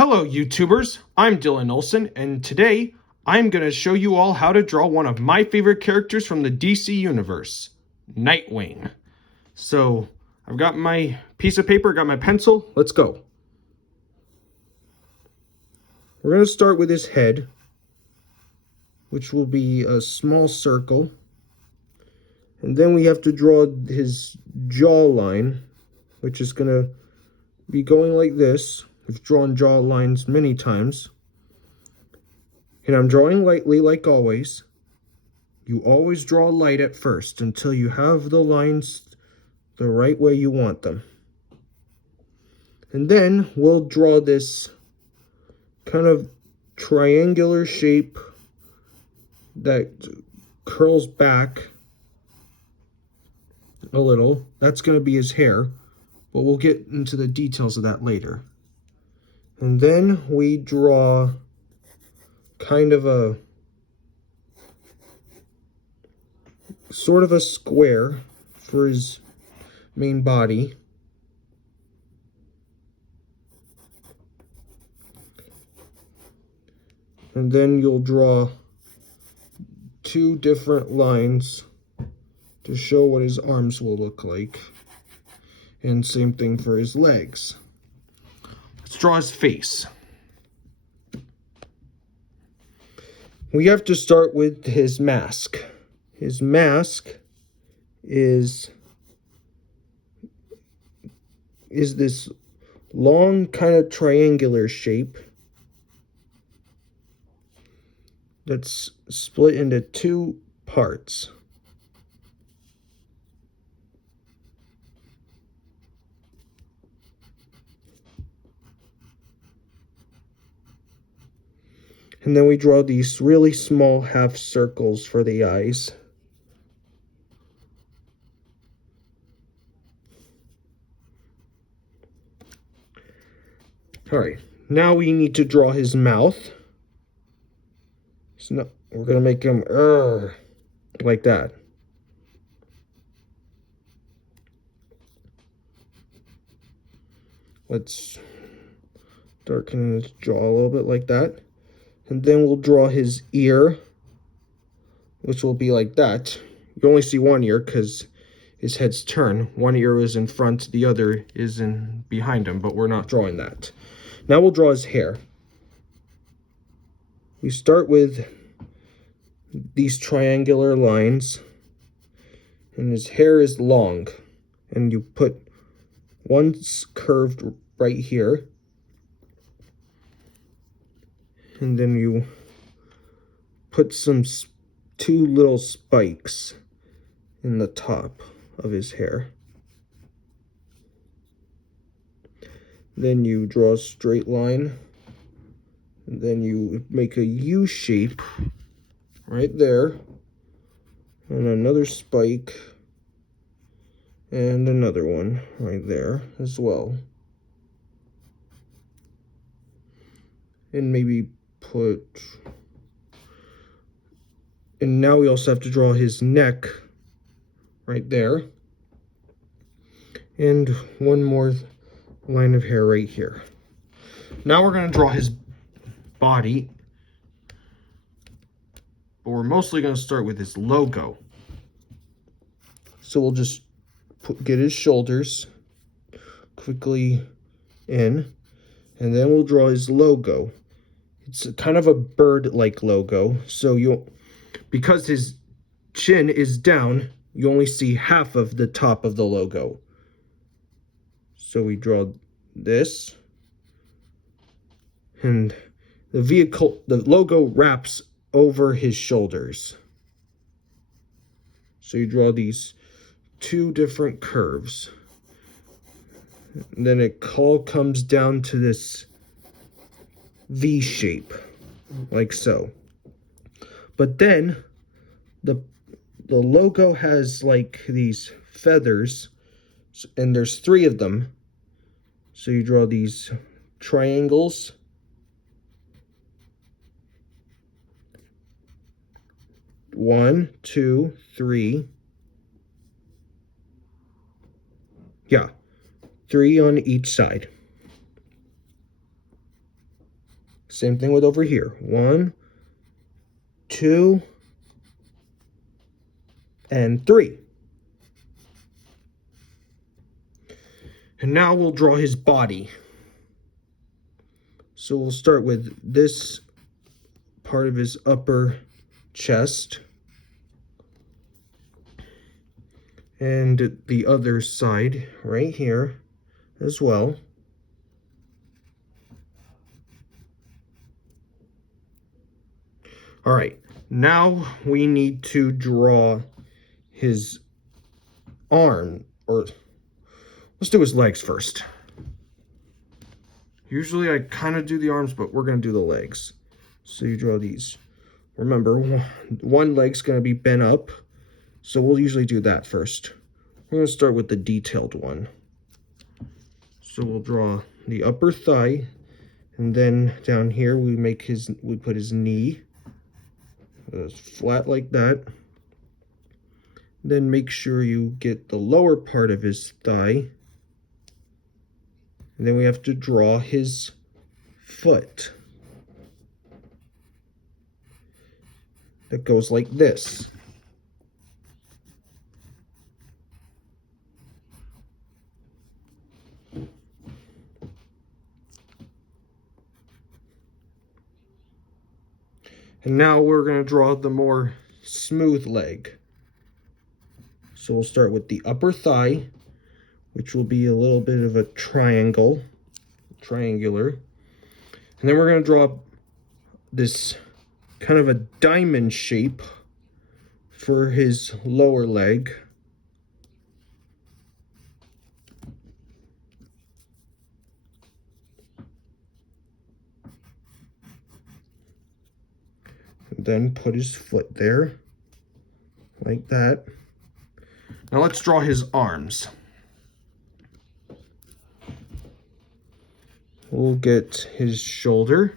Hello YouTubers, I'm Dylan Olson, and today I'm going to show you all how to draw one of my favorite characters from the DC universe, Nightwing. So I've got my piece of paper, got my pencil, let's go. We're going to start with his head, which will be a small circle. And then we have to draw his jawline, which is going to be going like this. We've drawn jaw lines many times. And I'm drawing lightly like always. You always draw light at first until you have the lines the right way you want them. And then we'll draw this kind of triangular shape that curls back a little. That's going to be his hair, but we'll get into the details of that later. And then we draw kind of a sort of a square for his main body. And then you'll draw two different lines to show what his arms will look like. And same thing for his legs. Let's draw his face. We have to start with his mask. His mask is this long kind of triangular shape that's split into two parts. And then we draw these really small half circles for the eyes. Alright, now we need to draw his mouth. So we're going to make him like that. Let's darken his jaw a little bit like that. And then we'll draw his ear, which will be like that. You only see one ear because his head's turned. One ear is in front, the other is in behind him, but we're not drawing that. Now we'll draw his hair. We start with these triangular lines, and his hair is long, and you put one curved right here, and then you put two little spikes in the top of his hair. Then you draw a straight line, and then you make a U shape right there, and another spike, and another one right there as well. And maybe and now we also have to draw his neck right there, and one more line of hair right here. Now we're going to draw his body, but we're mostly going to start with his logo. So we'll just get his shoulders quickly in, and then we'll draw his logo. It's kind of a bird-like logo, so because his chin is down, you only see half of the top of the logo. So we draw this, and the logo wraps over his shoulders. So you draw these two different curves. And then it all comes down to this V shape, like so. But then the logo has like these feathers, and there's 3 of them. So you draw these triangles. One, two, three. Yeah, 3 on each side. Same thing with over here. 1, 2, and 3. And now we'll draw his body. So we'll start with this part of his upper chest. And the other side right here as well. All right, now we need to draw his arm, or let's do his legs first. Usually I kind of do the arms, but we're going to do the legs. So you draw these. Remember, one leg's going to be bent up, so we'll usually do that first. We're going to start with the detailed one. So we'll draw the upper thigh, and then down here we put his knee flat like that. Then make sure you get the lower part of his thigh. And then we have to draw his foot. That goes like this. And now we're going to draw the more smooth leg. So we'll start with the upper thigh, which will be a little bit of a triangular. And then we're going to draw this kind of a diamond shape for his lower leg. And then put his foot there, like that. Now let's draw his arms. We'll get his shoulder.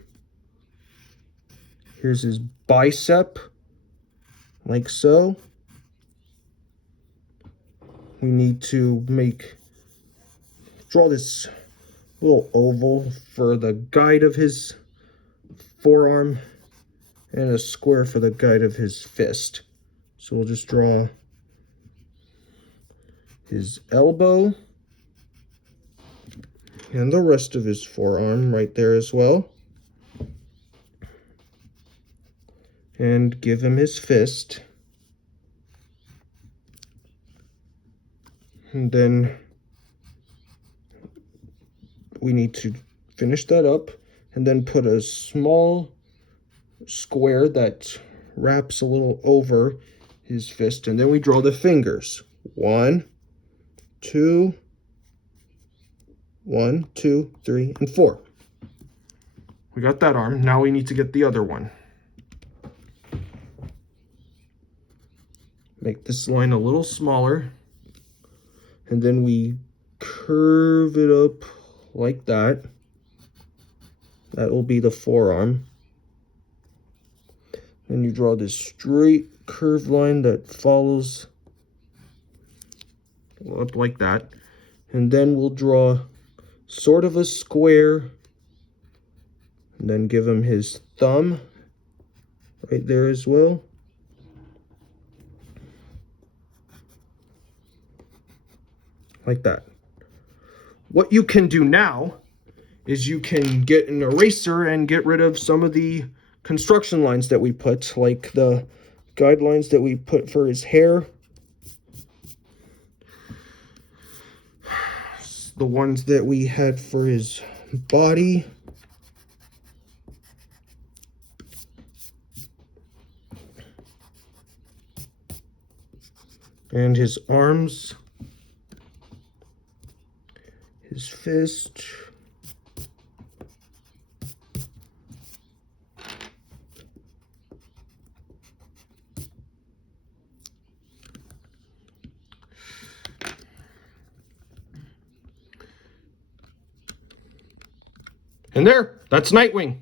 Here's his bicep, like so. We need to draw this little oval for the guide of his forearm and a square for the guide of his fist. So we'll just draw his elbow and the rest of his forearm right there as well. And give him his fist. And then we need to finish that up and then put a small square that wraps a little over his fist. And then we draw the fingers. 1, 2, 1, 2, 3, and 4. We got that arm. Now we need to get the other one. Make this line a little smaller. And then we curve it up like that. That will be the forearm. Then you draw this straight curved line that follows up like that. And then we'll draw sort of a square. And then give him his thumb right there as well. Like that. What you can do now is you can get an eraser and get rid of some of the construction lines that we put, like the guidelines that we put for his hair, the ones that we had for his body, and his arms, his fist, and there, that's Nightwing.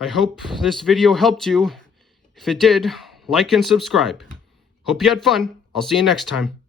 I hope this video helped you. If it did, like and subscribe. Hope you had fun. I'll see you next time.